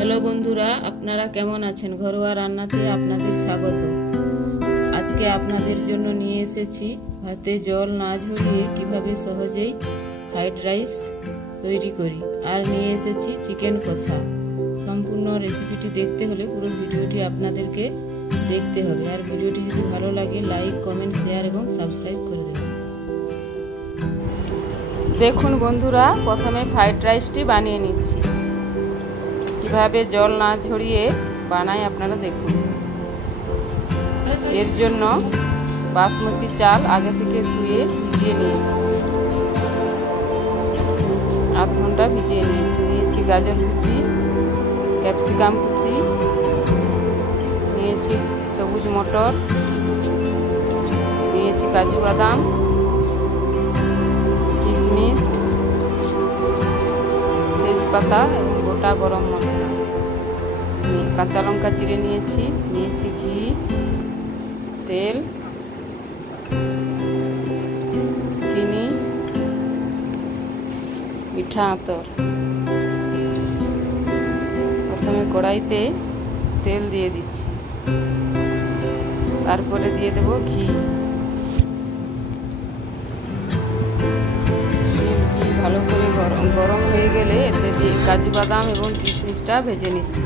Hello বন্ধুরা, আপনারা কেমন আছেন? ঘরোয়া রান্নাতে আপনাদের স্বাগত। আজকে আপনাদের জন্য নিয়ে এসেছি ভাতে জল না ঝরিয়ে কিভাবে সহজেই ফ্রাইড রাইস তৈরি করি, আর নিয়ে এসেছি চিকেন কষা। সম্পূর্ণ রেসিপিটি দেখতে হলে পুরো ভিডিওটি আপনাদেরকে দেখতে হবে, আর ভিডিওটি যদি ভালো লাগে লাইক, কমেন্ট, শেয়ার এবং সাবস্ক্রাইব করে দেবেন। দেখুন বন্ধুরা, প্রথমে ফ্রাইড রাইসটি বানিয়ে নিচ্ছি। কিভাবে জল না ঝরিয়ে বানাই আপনারা দেখুন। এর জন্য বাসমতি চাল আগে থেকে ধুয়ে ভিজিয়ে নিয়েছি, আধ ঘন্টা ভিজিয়ে নিয়েছি। গাজর কুচি, ক্যাপসিকাম কুচি নিয়েছি, সবুজ মটর নিয়েছি, কাজু বাদাম, কিশমিশ, তেজপাতা এবং গোটা গরম মশলা, কাঁচা লঙ্কা চিড়ে নিয়েছি ঘি, তেল, চিনি, মিঠা আতর। প্রথমে কড়াইতে তেল দিয়ে দিচ্ছি, তারপরে দিয়ে দেব ঘি। ভালো করে গরম হয়ে গেলে এতে দিয়ে কাজু বাদাম এবং কিশমিশটা ভেজে নিচ্ছি।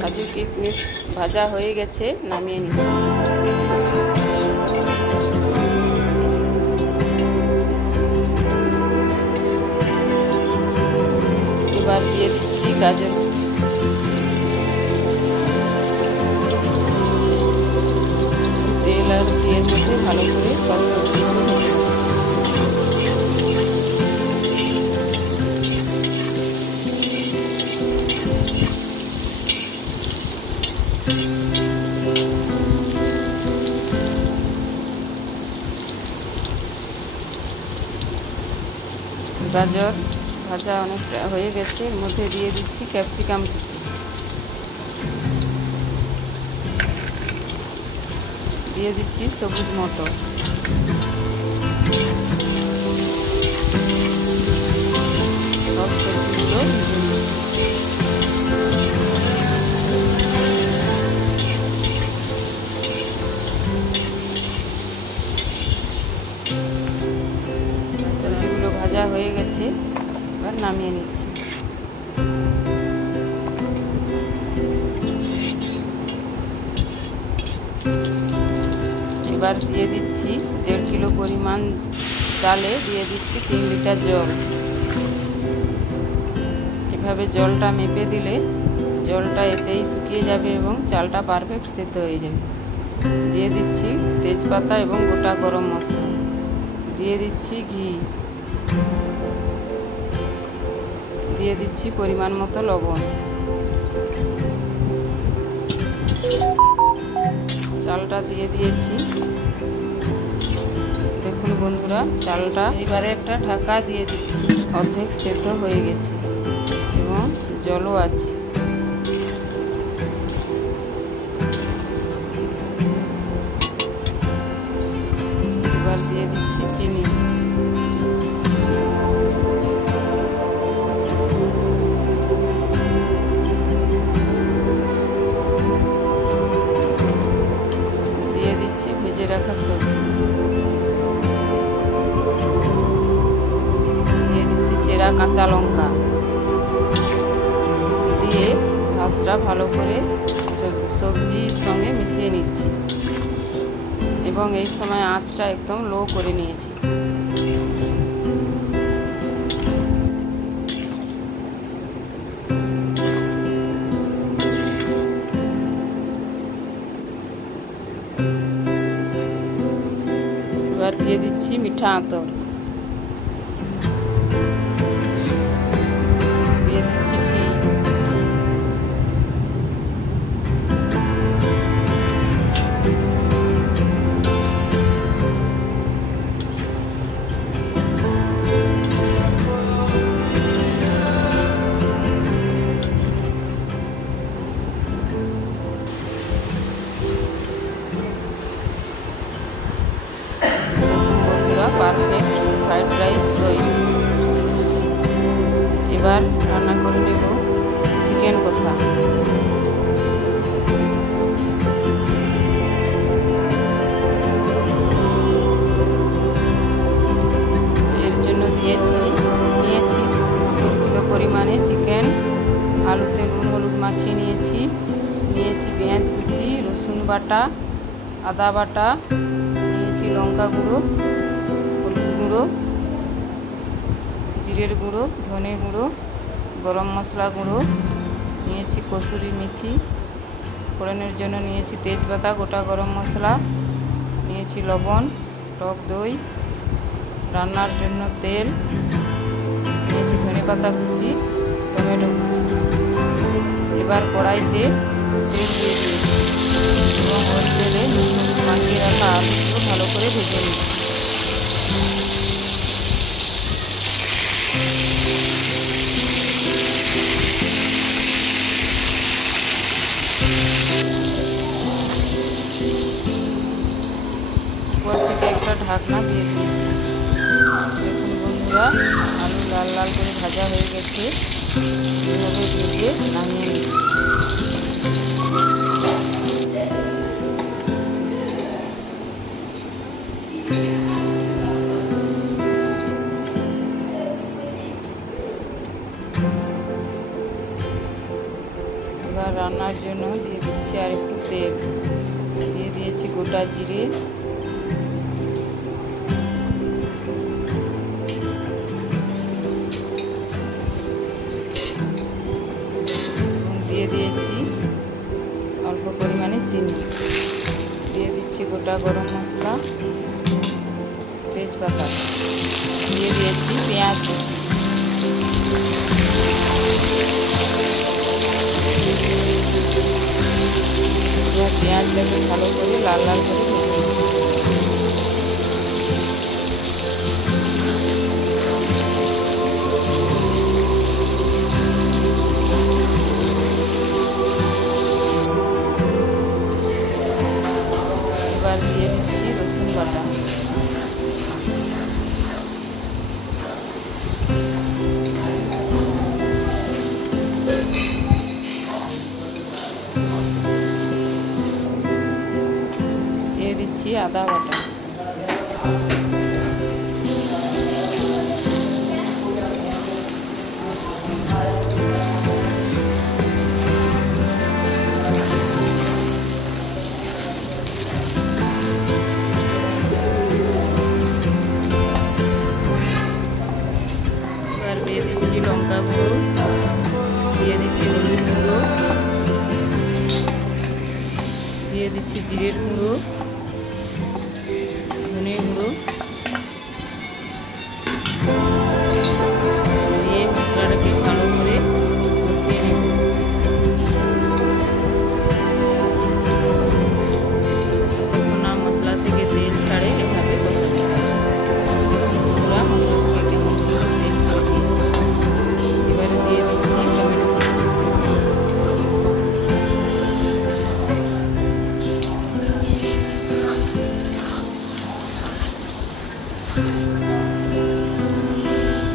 কাজু কিশমিশ ভাজা হয়ে গেছে, নামিয়ে নিচ্ছি। এবার দিয়ে দিচ্ছি গাজর, তেল আর ঘিয়ের মধ্যে ভালো করে গাজর ভাজা অনেকটা হয়ে গেছে। এর মধ্যে দিয়ে দিচ্ছি ক্যাপসিকাম কুচি, দিয়ে দিচ্ছি সবুজ মটর, সব সবজিগুলো ভাজা হয়ে গেছে, এবার নামিয়ে নিচ্ছি। এবার দিয়ে দিচ্ছি 1.5 কিলো পরিমাণ চালে দিয়ে দিচ্ছি 3 লিটার জল। এভাবে জলটা মেপে দিলে জলটা এতেই শুকিয়ে যাবে এবং চালটা পারফেক্ট সেদ্ধ হয়ে যাবে। দিয়ে দিচ্ছি তেজপাতা এবং গোটা গরম মশলা, দিয়ে দিচ্ছি ঘি, দিয়ে দিচ্ছি পরিমাণ মতো লবণ। চালটা দিয়ে দিয়েছি। দেখুন বন্ধুরা, চালটা এবারে একটা ঢাকা দিয়ে দিচ্ছি। অর্ধেক সেদ্ধ হয়ে গেছে এবং জলও আছে। এবার দিয়ে দিচ্ছি চিনি, দিয়ে দিচ্ছি ভেজে রাখা সবজি, দিয়ে দিচ্ছি চেরা কাঁচা লঙ্কা, দিয়ে ভাতটা ভালো করে সবজির সঙ্গে মিশিয়ে নিচ্ছি এবং এই সময় আঁচটা একদম লো করে নিয়েছি। এবার দিয়ে দিচ্ছি মিঠা আতর, দিয়ে দিচ্ছি ঘি, এবার রান্না করে নেব চিকেন কষা। এর জন্য নিয়েছি 1 কিলো পরিমাণে চিকেন। আলুতে নুন হলুদ মাখিয়ে নিয়েছি পেঁয়াজ কুচি, রসুন বাটা, আদা বাটা, নিয়েছি লঙ্কা গুঁড়ো, হলুদ গুঁড়ো, জিরের গুঁড়ো, ধনে গুঁড়ো, গরম মশলা গুঁড়ো, নিয়েছি কসুরি মেথি, ফোড়নের জন্য নিয়েছি তেজপাতা, গোটা গরম মশলা, নিয়েছি লবণ, টক দই, রান্নার জন্য তেল, নিয়েছি ধনেপাতা কুচি, টমেটো কুচি। এবার কড়াইতে তেল দিয়ে দিয়েছি এবং ওই তেলে নুন হলুদ মাখিয়ে রাখা আলুগুলো ভালো করে ভেজে নিচ্ছি। উপর থেকে একটা ঢাকনা দিয়ে দিয়েছি। দেখুন বন্ধুরা, আলু লাল লাল করে ভাজা হয়ে গেছে। এভাবে ভেজে নামিয়ে নিচ্ছি। এবার রান্নার জন্য দিয়ে দিচ্ছি আর একটু তেল, দিয়ে দিয়েছি গোটা জিরে, দিয়ে দিয়েছি অল্প পরিমাণে চিনি, দিয়ে দিচ্ছি গোটা গরম মশলা, তেজপাতা, দিয়ে দিয়েছি পেঁয়াজ কুচি। এবার পেঁয়াজটাকে ভালো করে লাল লাল করে ভেজে নিচ্ছি। এবার দিয়ে দিচ্ছি রসুন বাটা, দিয়ে দিচ্ছি আদা বাটা, দিয়ে দিচ্ছি লঙ্কা গুঁড়ো, দিয়ে দিচ্ছি হলুদ গুঁড়ো, দিয়ে দিচ্ছি জিরের গুঁড়ো, ধনে গুঁড়ো, দিয়ে মশলাটাকে ভালো করে কষিয়ে নেব। যতক্ষণ না মশলা থেকে তেল ছাড়ে এভাবে কষাতে হবে। পুরা মশলা থেকে কেমন সুন্দর তেল ছাড়ে দিয়েছি। এবারে দিয়ে দিচ্ছি টমেটো কুচি,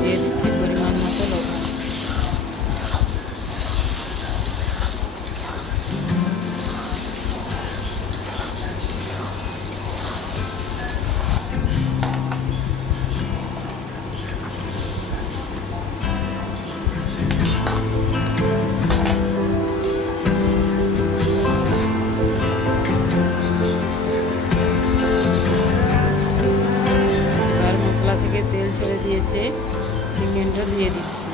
দিয়ে দিচ্ছি পরিমাণ মতো লবণ। এবার মশলা থেকে তেল ছেড়ে দিয়েছে, চিকেনটা দিয়ে দিচ্ছি।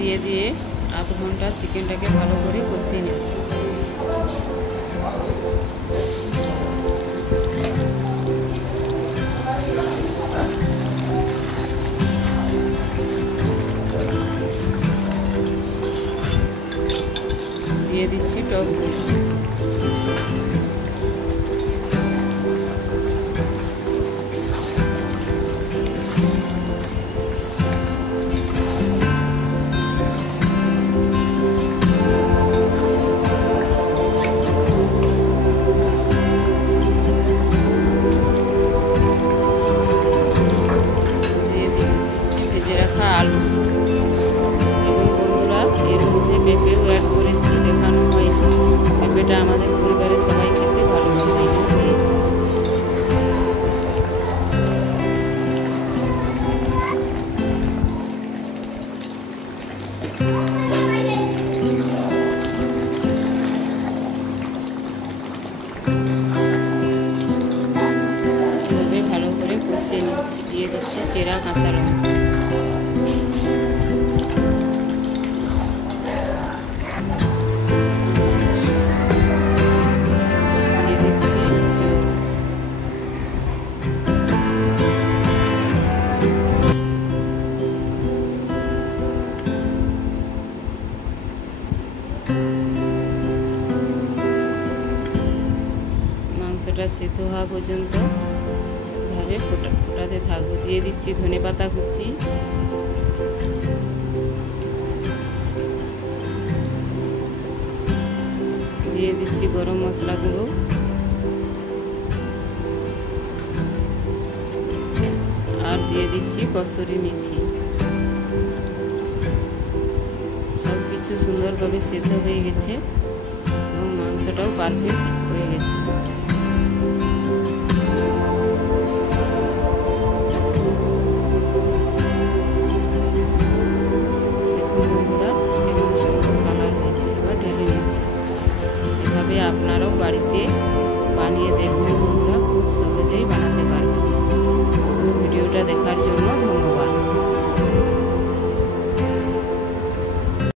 দিয়ে দিয়ে আধ ঘন্টা চিকেনটাকে ভালো করে কষিয়ে নেব। টক দই। ভেজে রাখা আলু এবং বন্ধুরা এর মধ্যে পেঁপেও অ্যাড করেছি, দেখানো হয়নি। পেঁপেটা আমাদের পরিবারের সবাই খেতে ভালোবাসে, এই জন্য দিয়েছি। এভাবে ভালো করে কষিয়ে নিচ্ছি। দিয়ে দিচ্ছি চেরা কাঁচা লঙ্কা। মাংসটা সেদ্ধ হওয়া পর্যন্ত ভাবে ফোটাতে থাকবো। দিয়ে দিচ্ছি ধনেপাতা কুচি, দিয়ে দিচ্ছি গরম মশলা গুঁড়ো, আর দিয়ে দিচ্ছি কসুরি মেথি। সব কিছু সুন্দরভাবে সেদ্ধ হয়ে গেছে এবং মাংসটাও পারফেক্ট হয়ে গেছে। দেখুন বন্ধুরা,